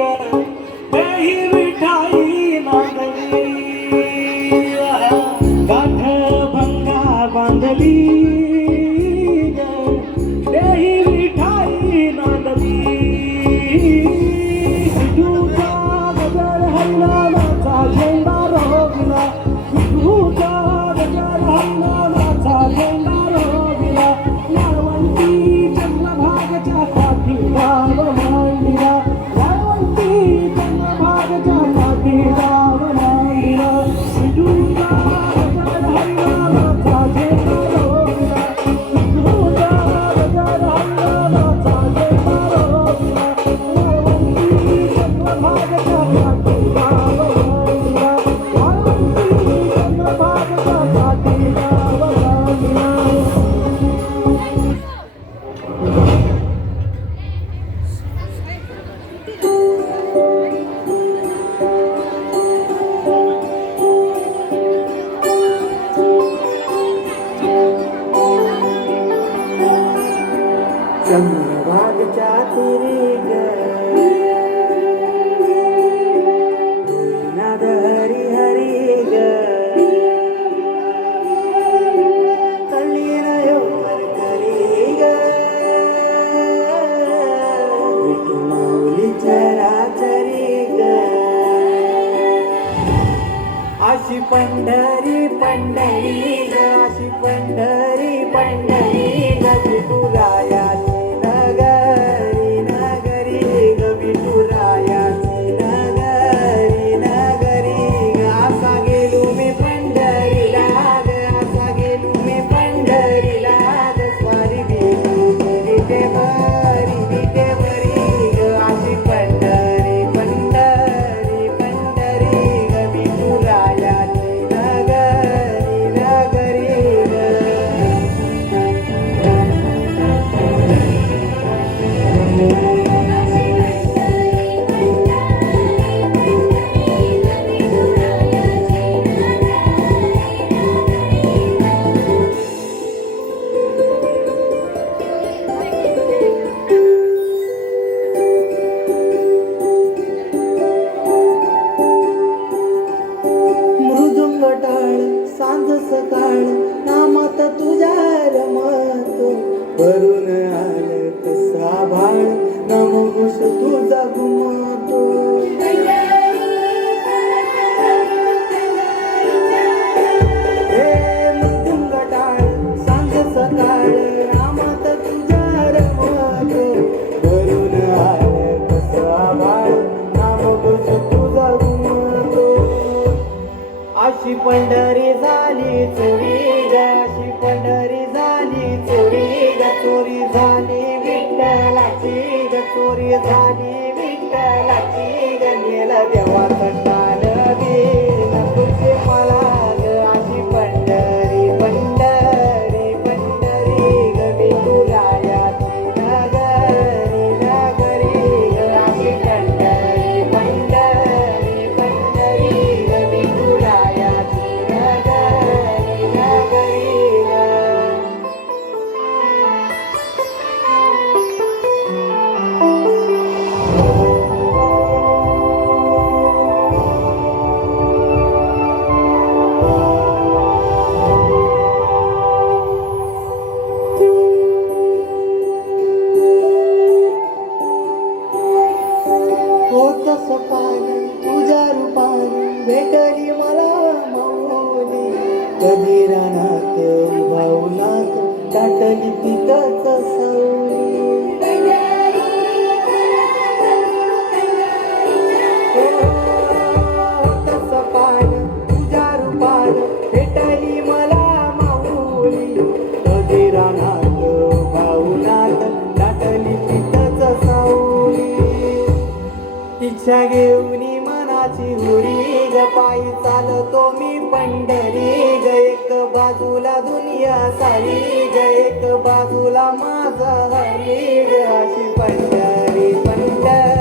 ग देही विठाई नांदली गाठ भंगा बांधली ग देही विठाई नांदली विठूचा गजर हरिनामाचा झेंडा रोविला विठूचा गजर हरिनामाचा झेंडा रोविला लावंती चंद्रभागच्या काठी गाव मांडिला लावंती चंद्रभागच्या काठी गाव मांडिला विठूचा गजर हरिनामाचा झेंडा रोविला विठूचा गजर हरिनामाचा झेंडा रोविला लावंती चंद्रभागच्या काठी गाव मांडिला लावंती चंद्रभागच्या काठी गाव मांडिला चंद्रभागच्या तीरी ग नाद हरी हरी ग कलीन योपर करी ग विठू माऊली चराचरी ग अशी पंढरी पंढरी ग अशी पंढरी पंढरी ग विठुरायाची नगरी नगरी ग विठुरायाची नगरी नगरी ग असा गेलो मी पंढरीला ग असा गेलो मी पंढरीला ग स्वारी विठे बरी ग अशी पंढरी पंढरी पंढरी ग विठुरायाची नगरी नगरी ग मृदुंग टाळ सांज सकाळ नामात तुझ्या रमतो भरून आलं कसा भाळ नमघोष तुझा घुमतो हे मृदुंग टाळ सांज सकाळ नामात तुझ्या रमतो भरून आलं कसा भाळ नामघोष तुझा घुमतो अशी पंढरी झाली चोरी ग अशी पंढरी झाली चोरी ग चोरी झाली विठ्ठलाची ग चोरी झाली विठ्ठलाची ग नेल देवाचं टाळ बीन तुझे मला ग अशी पंढरी पंढरी पंढरी ग विठुरायाची नगरी नगरी ग अशी पंढरी पंढरी पंढरी ग विठुरायाची नगरी नगरी ग होत सपान तुझ्या रूपान भेटली मला माऊली कधी रानात भावनात दाटली तिथंच सावली होत सपान तुझ्या रूपान भेटली मला माऊली कधी रानात भावनात दाटली तिथंच सावली इच्छा घेऊन मनाची हुरी ग पायी चालतो मी पंढरी ग एक बाजूला दुनिया सारी ग एक बाजूला माझा हरी ग अशी पंढरी पंढरी